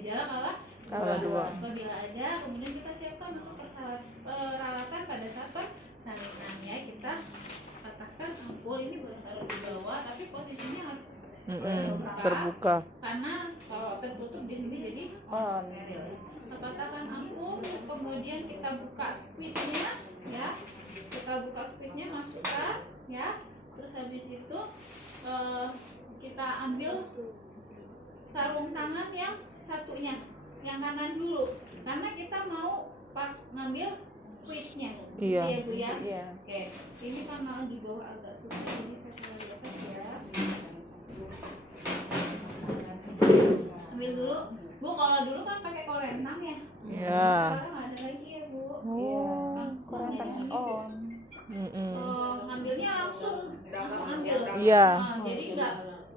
gejala kala dua. Apabila ada, kemudian kita siapkan untuk peralatan pada saat persalinan ya. Kita katakan ampul ini boleh taruh di bawah, tapi posisinya harus terbuka. Karena kalau tertutup di sini jadi kita katakan ampul, terus kemudian kita buka squidnya ya. Kita buka squidnya, masukkan ya. Terus habis itu kita ambil sarung tangan yang satunya, yang kanan dulu, karena kita mau pas ngambil squidnya. Iya. Ya Bu ya. Iya. Oke, ini karena di bawah agak susah, jadi saya coba di atas ya. Ambil dulu Bu, kalau dulu kan pakai kolentang ya. Iya. Sekarang ada lagi ya Bu. Korentang on. Ngambilnya langsung ambil. Iya. Jadi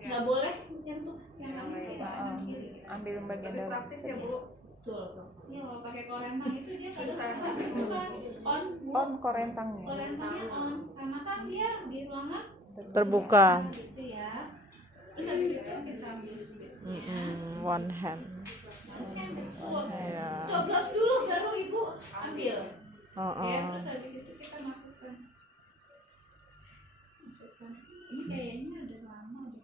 nggak boleh nyentuh yang kanan kiri. Ambil bagian dalam. Praktis ya Bu. Betul. Iya, kalau pakai kolentang itu dia bukan on Bu. On korentangnya. Kolentangnya on, karena kan dia di ruangan Terbuka. gitu ya. Terus habis itu kita ambil splitnya. One hand. Betul. Iya. Coblos dulu baru Ibu ambil. Ya, Oh. terus habis itu kita masukkan. Ini kayaknya ada lama deh.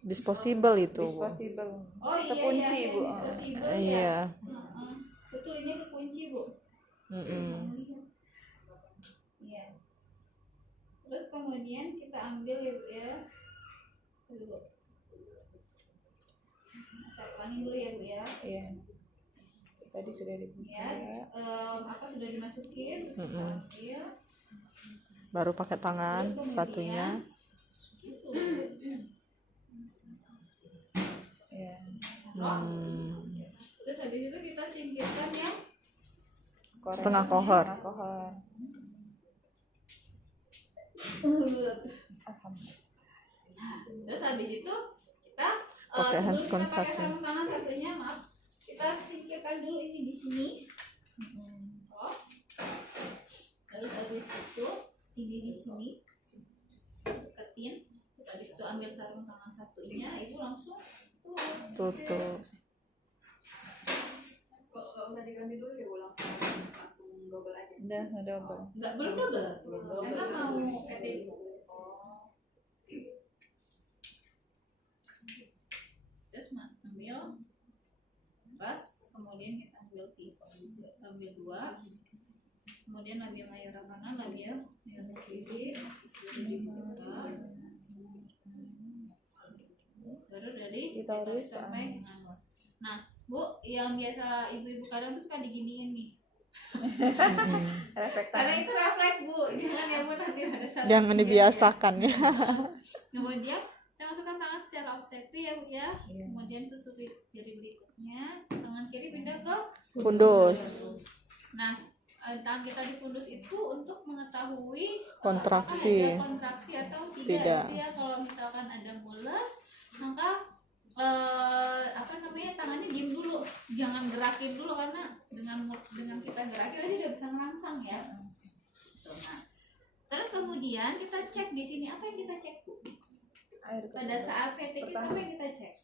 Disposable itu. Bu. Disposable. Oh iya, Kekunci, iya, Bu. disposable ya. Iya. Betul, ini kekunci Bu. Iya. Terus kemudian kita ambil ya Bu ya. Dulu. Saya ulangin dulu ya Bu ya. Iya. Tadi sudah dibuka. Ya, apa sudah dimasukin? Kita ambil. Baru pakai tangan Terus kemudian, satunya. Iya. Terus habis itu kita singkirkan yang Setengah kohor. Setengah kohor. Terus habis itu kita Pakai hand sebelum kita pakai satu. sarung tangan satunya, maaf, kita singkirkan dulu ini di sini. Oh. Terus habis itu ini di sini deketin. Terus habis itu ambil sarung tangan satunya, itu langsung Tutup. Kalau nggak usah diganti dulu ya Bu, langsung double aja. Udah double. Enggak, belum double. Karena mau edit. Terus ambil pas, kemudian kita ambil ambil dua, kemudian ambil mayora kanan, ambil mayora kiri, baru dari Ditarik sampai anus. Nah Bu, yang biasa ibu-ibu kadang tuh suka diginiin nih. Refleks Karena tangan. itu refleks Bu, jangan ya Bu, nanti ada salah. Jangan dibiasakan ya. Kemudian kita masukkan tangan secara obstetri ya Bu ya. Iya. Kemudian susuri jari berikutnya, tangan kiri pindah ke Fundus. Nah, tangan kita di fundus itu untuk mengetahui Kontraksi. apakah ada kontraksi atau tidak. Tidak. Gitu ya. Kalau misalkan ada mules, maka tangannya diem dulu, jangan gerakin dulu, karena dengan kita gerakin aja udah bisa ngerangsang ya. Nah, terus kemudian kita cek di sini, apa yang kita cek Bu? Air Pada saat VT kita apa yang kita cek?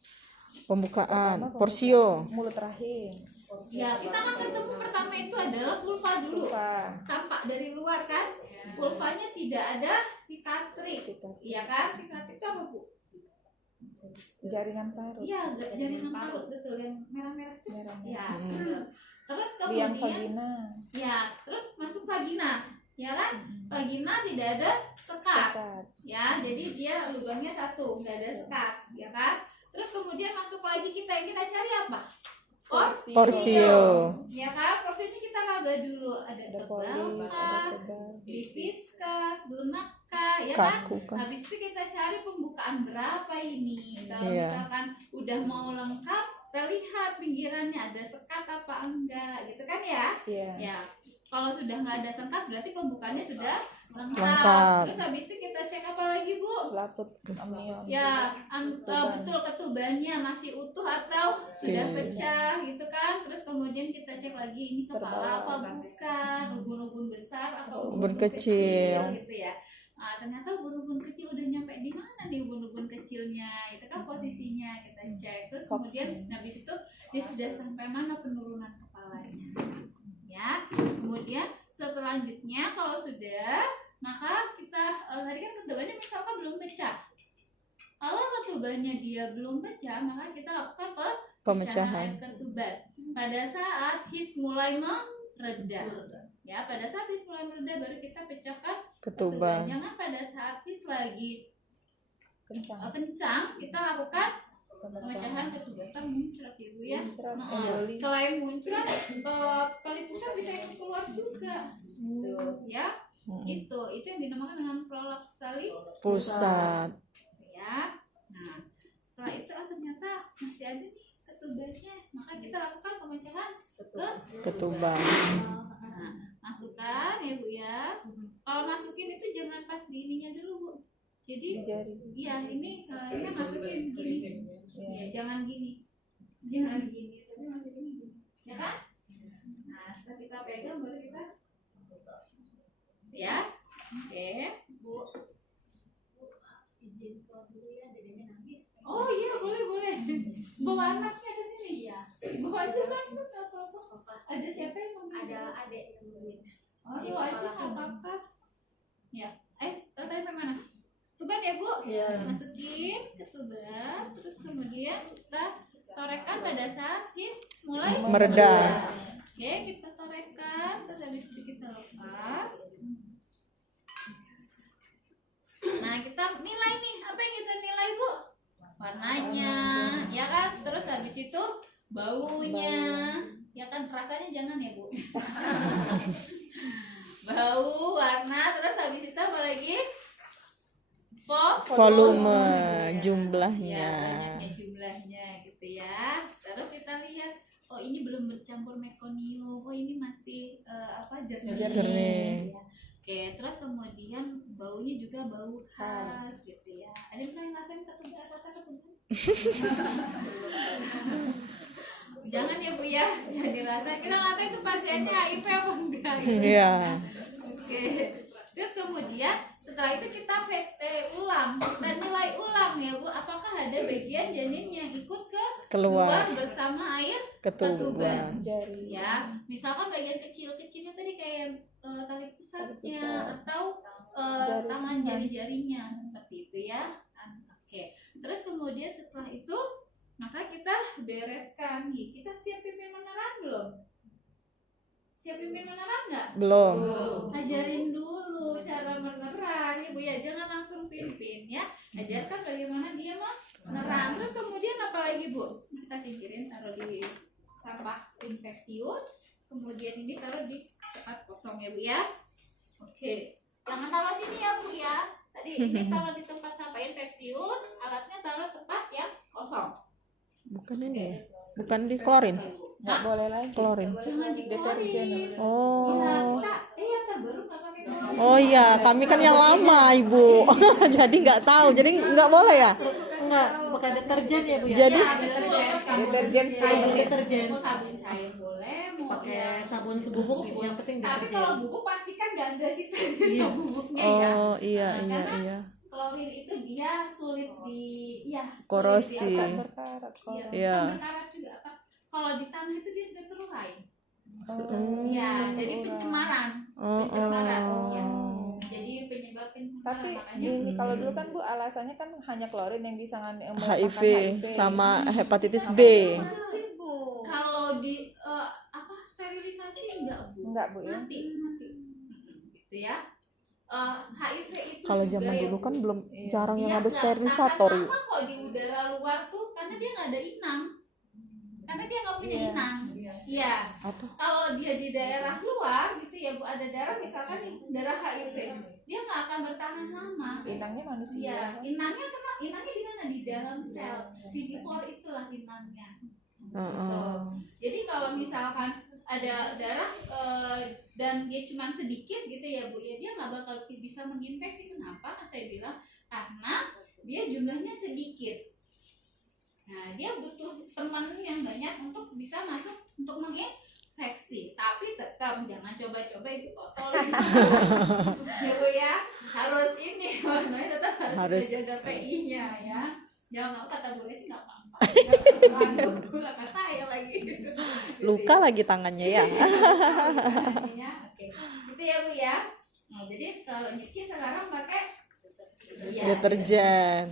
Pembukaan. Porsio. mulut rahim. Ya, kita akan ketemu pertama itu adalah vulva dulu. Tampak dari luar kan? Vulvanya tidak ada sikatrik. Iya kan? Sikatrik itu apa Bu? Jaringan parut. Iya, jaringan parut, betul, yang merah-merah itu. Ya, Hmm. betul. Terus Liang kemudian vagina. ya, terus masuk vagina. Ya kan? Vagina tidak ada sekat. Sekat. Ya, jadi dia lubangnya satu, nggak ada sekat, ya kan? Terus kemudian masuk lagi yang kita cari apa? Porsio. Ya kan? Porsionya kita raba dulu. Ada Ada tebal polis, kah? ada tebal. Tipis kah? Lunak kah? Ya kan? Kaku kan. Habis itu kita cari pembukaan berapa ini. Kalau Iya. misalkan udah mau lengkap, kita lihat pinggirannya ada sekat apa enggak, gitu kan ya? Iya. Ya. Kalau sudah nggak ada sekat, berarti pembukaannya sudah lengkap. Lengkap. Terus habis itu kita cek apa lagi Bu? Selaput amnion. Ya, Ketuban. betul, ketubannya masih utuh atau sudah Oke. pecah gitu kan. Terus kemudian kita cek lagi ini kepala apa bukan, ubun-ubun besar atau Ubun kecil. gitu ya. Nah, ternyata ubun-ubun kecil udah nyampe di mana nih ubun-ubun kecilnya? Itu kan posisinya kita ngecek. Terus kemudian habis itu dia sudah sampai mana penurunan kepalanya. Ya. Kemudian selanjutnya kalau sudah, maka kita tadi kan ketubannya misalkan belum pecah. Kalau ketubannya dia belum pecah, maka kita lakukan pemecahan air ketuban. Pada saat his mulai mereda. Ya, pada saat his mulai mereda baru kita pecahkan ketuban. Jangan pada saat his lagi kencang kita lakukan pemecahan ketuban. Kan muncrat Ibu ya. Selain muncrat, kali pusat bisa ikut keluar juga. Tuh, ya. Itu yang dinamakan dengan prolaps tali pusat. Ya. Nah, setelah itu ternyata masih ada nih ketubannya, maka kita lakukan pemecahan ketuban. Nah, masukkan ya Bu ya. Kalau masukin itu jangan pas di ininya dulu Bu. Jadi iya ini masukin gini. Ya, jangan gini. Jangan gini, tapi masukin gini. Ya kan? Nah, setelah kita pegang baru kita ya. Oke, Bu. Izin keluar dulu ya, dedenya nangis. Oh iya, boleh. Bawa anaknya ke sini ya. Bawa aja masuk, enggak apa-apa. Ada siapa yang mau? Ada adik yang nungguin. Oh, bawa aja enggak apa-apa. Ya. Tadi sampai mana? Tuban ya, Bu? Iya. Masukin ke tuban, terus kemudian kita torekkan pada saat his mulai mereda. Oke, kita torekkan, terus habis itu kita lepas. Nah, kita nilai nih, apa yang kita nilai Bu? Warnanya, ya kan? Terus habis itu baunya, ya kan? Rasanya jangan ya Bu. Bau, warna, terus habis itu apa lagi? Volume, ya. jumlahnya. Ya, banyaknya jumlahnya gitu ya. Terus kita lihat, oh ini belum bercampur mekonium, oh ini masih jernih. Ya. Oke, terus kemudian baunya juga bau khas gitu ya. Ada yang pernah ngerasain ketuban? Jangan ya Bu ya, jangan dirasain. Kita ngerasain itu pasiennya HIV apa enggak? Iya. Oke. Terus kemudian setelah itu kita VT ulang, kita nilai ulang ya Bu. Apakah ada bagian janin yang ikut keluar bersama air ketuban? Ya, misalkan bagian kecil-kecilnya tadi kayak tali pusatnya atau tangan jari-jarinya seperti itu ya. Oke. Terus kemudian setelah itu maka kita bereskan nih. Kita siap pimpin meneran belum? Siap pimpin meneran nggak? Belum. Ajarin dulu cara meneran Ibu ya, jangan langsung pimpin ya. Ajarkan bagaimana dia meneran. Terus kemudian apa lagi Bu? Kita singkirin, taruh di sampah infeksius. Kemudian ini taruh di tempat kosong ya Bu ya. Oke. Jangan taruh sini ya Bu ya. Tadi ini taruh di tempat sampah infeksius, alatnya taruh tempat yang kosong. Bukan ini ya? Bukan di klorin? Nggak boleh lagi. Klorin. Jangan diklorin. Oh. Ya, terbaru nggak pakai klorin. Oh iya, kami kan yang lama Ibu. Jadi nggak tahu. Jadi nggak boleh ya? Enggak, pakai deterjen ya Bu ya. Jadi Deterjen deterjen. Mau sabun cair boleh, mau Pakai sabun bubuk Ibu, yang penting tapi deterjen. kalau bubuk pastikan nggak ada sisa bubuknya ya. oh iya. Klorin itu dia sulit Korosi. sulit berkarat kok. Iya. bukan berkarat juga apa. Kalau di tanah itu dia sudah terurai. Ya, Oh. jadi pencemaran. Oh. Ya. Jadi penyebab pencemaran Tapi makanya ini kalau dulu kan Bu alasannya kan hanya klorin yang bisa HIV sama hepatitis B. kalau di sterilisasi enggak Bu? Enggak Bu ya. Mati. Gitu ya. HIV itu Kalau juga zaman ya, dulu Bu. kan belum jarang yang Dia ada nggak sterilisator. tahan lama kok di udara luar tuh karena dia nggak ada inang. Karena dia nggak punya inang. Iya. Apa? Kalau dia di daerah luar gitu ya Bu, ada darah misalkan nih, darah HIV, dia nggak akan bertahan lama. Inangnya manusia. Iya, inangnya di mana? Di dalam sel. CD4 itulah inangnya. Jadi kalau misalkan ada darah dan dia cuma sedikit gitu ya Bu ya, dia nggak bakal bisa menginfeksi. Kenapa? Saya bilang karena dia jumlahnya sedikit. Nah, dia butuh teman yang banyak untuk bisa masuk untuk menginfeksi. Tapi tetap jangan coba-coba itu kotor. Ya Bu ya, harus ini, makanya tetap harus jaga PI-nya ya. Jangan kata boleh sih nggak apa-apa. Nggak kata saya lagi. Luka lagi tangannya ya. Ya, oke. Itu ya Bu ya. Nah, jadi kalau nyuci sekarang pakai Deterjen.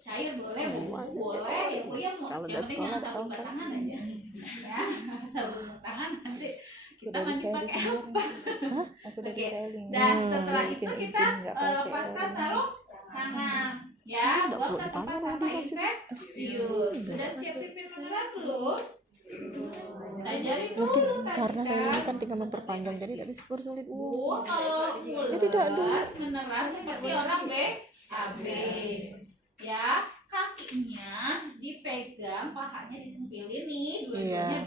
cair boleh, bubuk boleh, ya Bu ya. Kalau Yang udah penting sekolah jangan sabun tahu kan. tangan aja. Ya, sabun tangan nanti kita Udah mandi diselling pakai juga. apa? Aku udah Oke. diselling. Nah, setelah Bikin itu izin kita nggak pakai lepaskan orang. sarung tangan. Ya, Nggak buang perlu ke tempat ditanya, sampah dikasih. infeksius. Sudah siap pipin beneran belum? Ajarin Mungkin dulu tadi karena kayak ini kan. kan tinggal memperpanjang jadi tidak dipersulit. Bu, kalau Jadi tidak dulu. mulus menerang seperti orang BAB. Ya, kakinya dipegang, pahanya disempilin nih, dua-duanya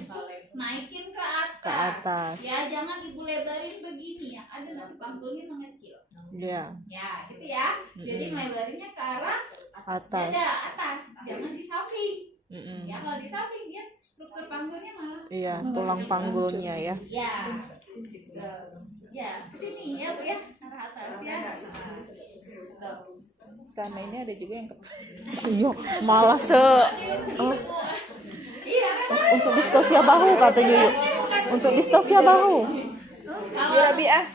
naikin ke atas. Ke atas. Ya, jangan ibu lebarin begini ya. Ada nanti panggulnya mengecil. Iya, Ya, gitu ya. Jadi ngelebarinnya ke arah atas. dada atas, jangan di samping. Mm-mm. Ya, kalau di samping dia struktur panggulnya malah. Iya, tulang panggulnya ya. Ya, ya sini ya Bu ya, arah atas ya. Tuh. Selama ini ada juga yang Iya, malah oh, Iya, untuk distosia bahu katanya yuk. Untuk distosia bahu. Biar Rabi'ah.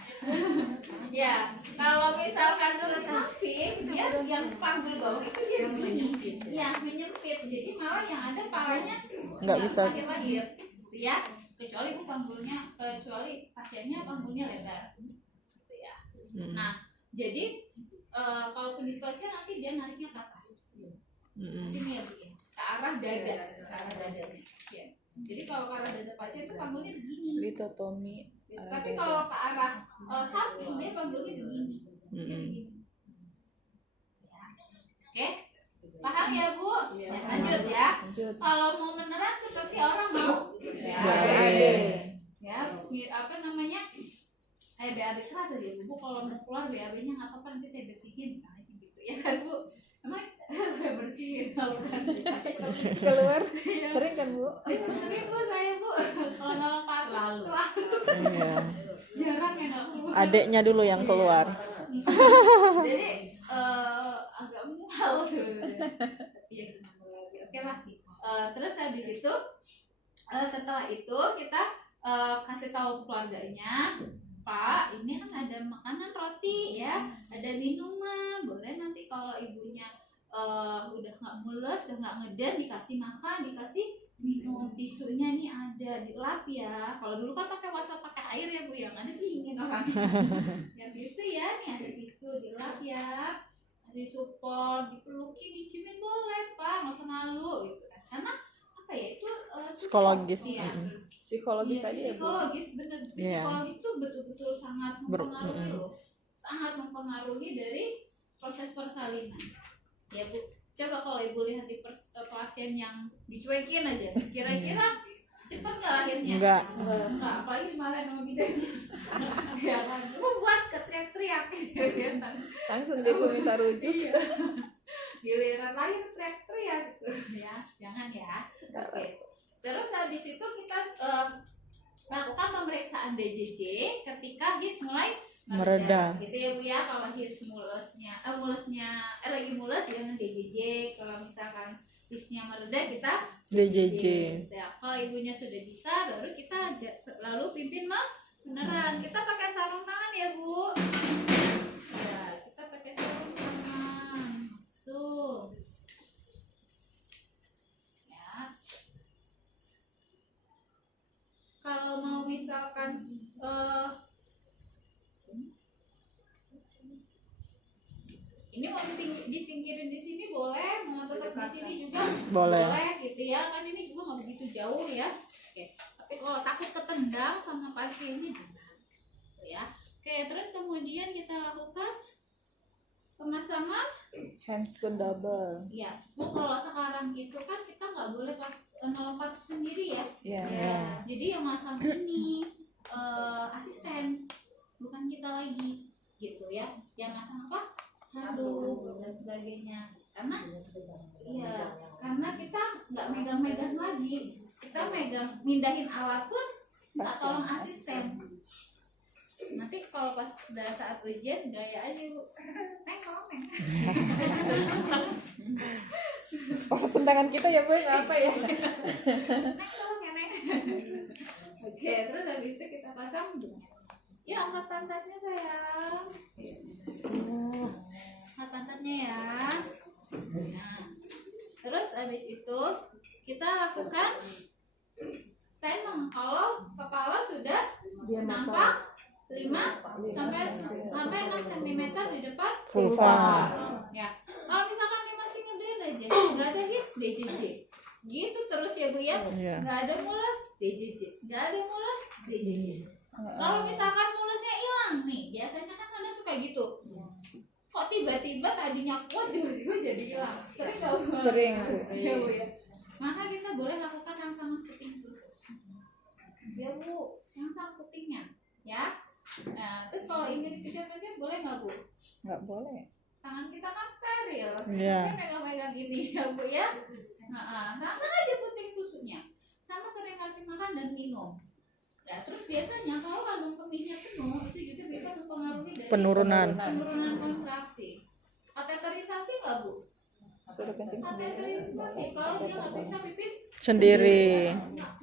ya, kalau misalkan ke samping, dia yang panggul bawah itu dia begini, ya menyempit. Jadi malah yang ada palanya Nggak bisa. lahir, gitu ya. Kecuali pasiennya panggulnya lebar, gitu ya. Nah, jadi kalau pendistosia nanti dia nariknya ke atas, sini ya Bu ya, ke arah dada, Ya. Jadi kalau ke arah dada pasien itu panggulnya begini. Litotomi. Tapi kalau ke arah samping dia panggulnya begini. Dia begini. Ya. Oke, paham ya Bu? Ya, lanjut ya. Lanjut. Kalau mau menerang seperti orang mau BAB. ya, apa namanya? BAB keras aja Bu. Kalau mau keluar BAB-nya nggak apa-apa, nanti saya bersihin. Nah, gitu ya kan Bu. Emang saya bersihin kalau kan Keluar. Sering kan Bu? sering Bu saya Bu. Kalau nolong pasien selalu. Iya. Jarang yang nggak keluar. Adeknya dulu yang keluar. Jadi agak mual sebenarnya. Iya, oke lah sih. Terus habis itu setelah itu kita kasih tahu keluarganya, Pak, ini kan ada makanan roti ya, ada minuman, boleh nanti kalau ibunya udah nggak mules, udah nggak ngeden, dikasih makan, dikasih minum, tisunya nih ada, dilap ya. Kalau dulu kan pakai wastafel pakai air ya Bu, yang ada dingin orang. Yang tisu ya, nih ada tisu, dilap ya, tisu pol, dipelukin, diciumin boleh Pak, nggak usah malu gitu kan. Karena apa ya itu Psikologis. ya. Psikologis Iya, tadi ya Bu. psikologis bener. Iya. Psikologis itu betul-betul sangat mempengaruhi loh, sangat mempengaruhi dari proses persalinan. Ya Bu, coba kalau Ibu lihat di pasien yang dicuekin aja, kira-kira cepet nggak lahirnya? Enggak. Enggak, apalagi dimarahin sama bidan. Ya kan, buat keteriak-teriak. Ya kan? Langsung dia minta rujuk. Iya. Giliran lahir teriak-teriak gitu. Ya, jangan ya. Oke. Terus habis itu kita lakukan pemeriksaan DJJ ketika his mulai Mereda. gitu ya Bu ya. Kalau his mulusnya lagi mulus ya DJJ. Kalau misalkan hisnya mereda kita DJJ. Ya, kalau ibunya sudah bisa baru kita lalu pimpin beneran. Kita pakai sarung tangan ya Bu. Ya, kita pakai sarung tangan langsung. Ya. Kalau mau misalkan ini mau disingkirin di sini boleh, mau tetap di sini juga Boleh. gitu ya. Kan ini juga nggak begitu jauh ya. Oke. Tapi kalau takut ketendang sama pasiennya jangan. Ya. Oke, terus kemudian kita lakukan pemasangan. Handscoon double. Ya, Bu, kalau sekarang itu kan kita nggak boleh pas nolong sendiri ya. Iya. Ya. Jadi yang masang ini asisten, bukan kita lagi, gitu ya. Yang masang apa? Handuk dan sebagainya. Karena karena kita nggak megang-megang lagi. Kita mindahin alat pun minta tolong asisten. Nanti kalau pas saat ujian gaya aja Bu. Neng. Walaupun tangan kita ya Bu nggak apa ya. Naik dong, ya, naik. Oke, terus habis itu kita pasang hidungnya. Yuk angkat pantatnya sayang. Angkat pantatnya ya. Nah, terus habis itu kita lakukan stand kalau kepala sudah nampak 5 sampai 6 cm di depan Vulva. ya. Kalau misalkan dia masih ngedein aja, nggak ada his DJJ. Gitu terus ya Bu ya. Iya. Nggak ada mules DJJ. Nggak ada mules DJJ. Kalau misalkan mulesnya hilang nih, biasanya kan kadang suka gitu. Kok tiba-tiba tadinya kuat tiba-tiba jadi hilang. Sering nggak Bu? Sering Bu. Ya Bu ya. Maka kita boleh lakukan rangsangan puting dulu. Ya Bu, rangsang putingnya, ya. Nah, terus kalau ini dipijat-pijat boleh nggak Bu? Nggak boleh. Tangan kita kan steril. Iya. Kita megang-megang ini ya Bu ya. Rangsang aja puting susunya. Sama sering kasih makan dan minum. Nah, terus biasanya kalau kandung kemihnya penuh, itu juga bisa mempengaruhi dari Penurunan. kontraksi. Kateterisasi nggak Bu? Suruh kencing sendiri. Kateterisasi kalau dia nggak bisa pipis Sendiri.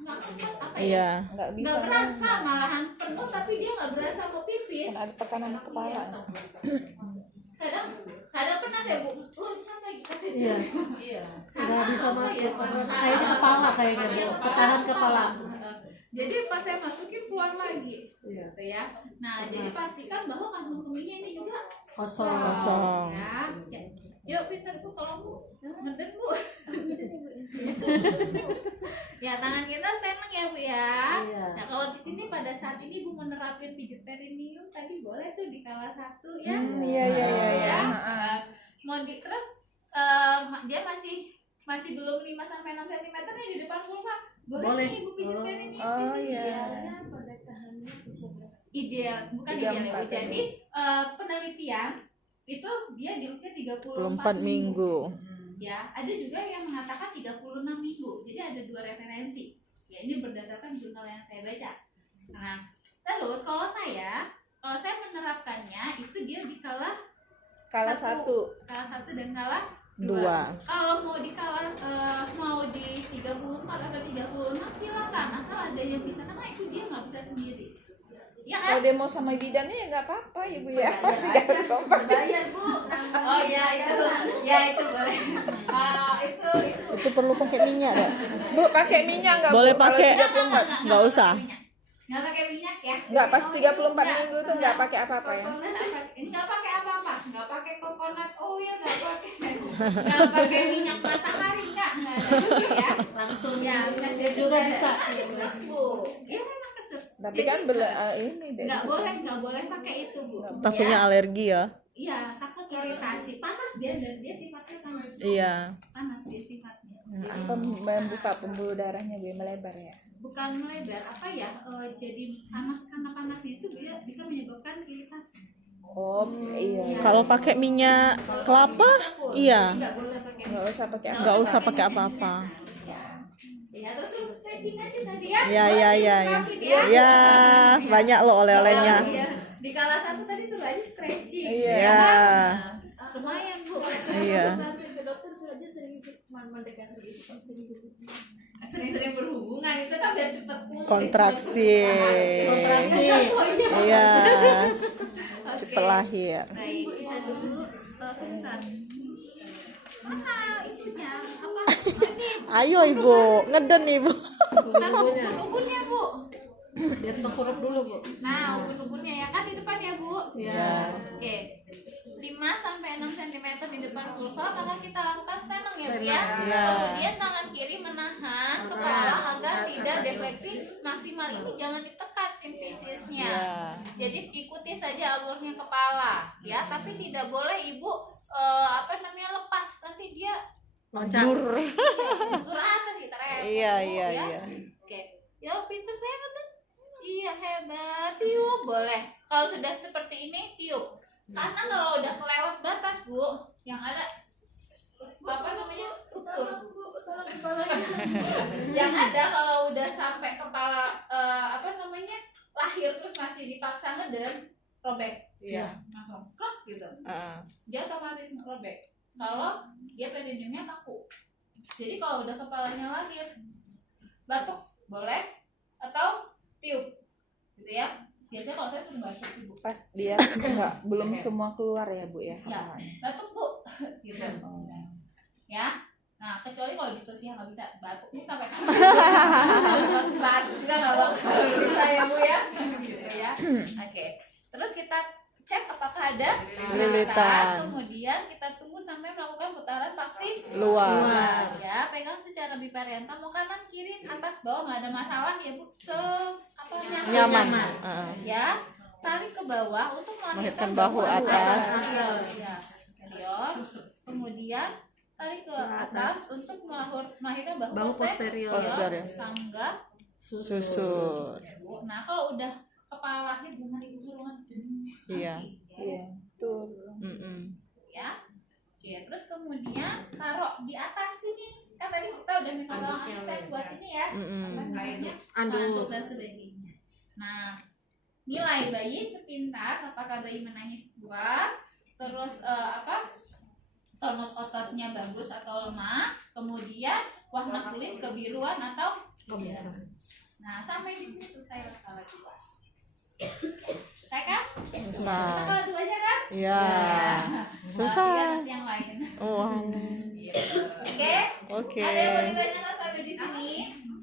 nggak kuat apa ya? Iya. Nggak bisa. Nggak berasa, malahan penuh tapi dia nggak berasa mau pipis. Kan ada tekanan kepala. Kadang pernah saya Bu, lu sampai gitu. Iya. Nggak bisa masuk. Kayaknya kepala kayaknya Bu. Tekanan kepala. Jadi pas saya masukin keluar lagi, Iya. gitu ya. Nah, jadi pastikan bahwa kandung kemihnya ini juga Kosong. Kosong. ya. Yuk Peter Bu, tolong Bu, ngeden Bu. Ya tangan kita standing ya Bu ya. Iya. Nah kalau di sini pada saat ini Bu menerapin pijat perineum tadi boleh tuh di kala 1 ya. Iya iya iya iya. Ya. Mau di terus dia masih belum 5 sampai 6 cm nih di depan vulva. Boleh nih Bu pijat perineum di Oh sini. iya. Ideal, bukan 34 ideal ya Bu. ya, Jadi penelitian itu dia di usia 34 24 minggu. Ya, ada juga yang mengatakan 36 minggu. Jadi ada 2 referensi. Ya, ini berdasarkan jurnal yang saya baca. Nah, terus kalau saya menerapkannya itu dia di kala Kala 1. kala 1 dan kala 2. 2. Kalau mau di kala mau di 34 atau 36 silakan, asal ada yang bisa karena itu dia nggak bisa sendiri. Ya kan? Kalau dia mau sama bidannya ya nggak apa-apa Ibu ya. Pasti dapat kompak. Bayar Bu. Oh ya itu boleh. Itu Itu perlu pakai minyak ya? Bu pakai minyak nggak? Boleh Bu? Kalau pakai. 34. Nggak usah. Nggak pakai minyak ya. Nggak pas 34 Nggak. minggu tuh nggak pakai apa-apa ya. Nggak pakai apa-apa, nggak pakai coconut oil, nggak pakai minyak matahari, nggak ada juga ya. Langsung Ya, minyak zaitun juga nggak bisa. ada. Iya memang keset. Tapi kan ini deh. Nggak boleh pakai itu Bu. Takutnya alergi ya? Iya, takut iritasi. Panas dia dan dia sifatnya panas. Iya. Panas dia sifatnya. Jadi, Membuka pembuluh darahnya dia melebar ya. bukan melebar apa ya? Jadi panas karena panasnya itu dia bisa menyebabkan iritasi. Oh iya. Kalau pakai minyak kelapa, iya. Nggak boleh pakai. Nggak usah pakai apa. Nggak usah pakai apa-apa. Ya, terus stretching aja tadi ya. Iya, iya, iya, iya. Rapid ya. Ya, banyak loh oleh-olehnya. Iya. Di kala 1 tadi suruh aja stretching. Iya. Iya. Lumayan Bu. Iya. Sering-sering berhubungan itu kan biar cepet pulih. Kontraksi. Kontraksi. Iya. Oke. Cepet lahir. Baik, kita dulu sebentar. Mana itunya? Apa? Ini Ayo Ibu, ngeden Ibu. bukan ubun-ubunnya Bu. Biar tengkurap dulu Bu. Nah, ubun-ubunnya ya kan di depan ya Bu. Iya. Oke. 5 sampai 6 cm di depan vulva, maka kita lakukan steneng ya Bu ya. Iya. Kemudian tangan kiri menahan kepala agar tidak defleksi maksimal. Ini jangan ditekan simfisisnya. Iya. Jadi ikuti saja alurnya kepala ya, tapi tidak boleh Ibu lepas, nanti dia Loncat. tur atas kita repot. Iya, Bu, iya, ya. iya. Oke. Ya pinter saya kan. Iya hebat. Tiup boleh. Kalau sudah seperti ini tiup. Karena kalau udah kelewat batas Bu, yang ada ruptur. Yang ada kalau udah sampai kepala lahir terus masih dipaksa ngeden, robek. Iya. Langsung klak gitu. Ah. Dia otomatis robek. kalau dia perineumnya kaku. Jadi kalau udah kepalanya lahir, batuk boleh atau tiup, gitu ya. Biasanya kalau saya suruh batuk sih, Bu. Pas dia belum semua keluar ya Bu ya. Ya, batuk Bu, gitu. Ya. Nah, kecuali kalau diskusi nggak bisa batuk nih sampai batuk juga nggak bakal bisa ya Bu ya, gitu ya. Oke. Terus kita cek apakah ada Lilitan. kemudian kita tunggu sampai melakukan putaran vaksin Luar. ya. Pegang secara bipariantal, mau kanan kiri atas bawah nggak ada masalah ya Bu, Nyaman. ya. Tarik ke bawah untuk melahirkan Melahirkan bahu atas. ya, anterior. Kemudian tarik ke atas untuk melahirkan bahu posterior. Posterior. Tangga Susur. Nah, kalau udah kepala lahir jangan digusur kan. Iya. Iya, tuh. Ya. Oke, terus kemudian taruh di atas sini. Kan tadi kita udah minta tolong asisten buat ini ya. Anduk dan sebagainya. Nah, nilai bayi sepintas, apakah bayi menangis kuat, terus tonus ototnya bagus atau lemah, kemudian warna kulit kebiruan atau nah, sampai di sini selesai kalau kita. Selesai kan? Selesai. Kita kalau dua aja kan? Iya. Selesai. Selesai. Yang lain. Oh. Oke? Oke. Ada yang mau ditanyakan sampai di sini?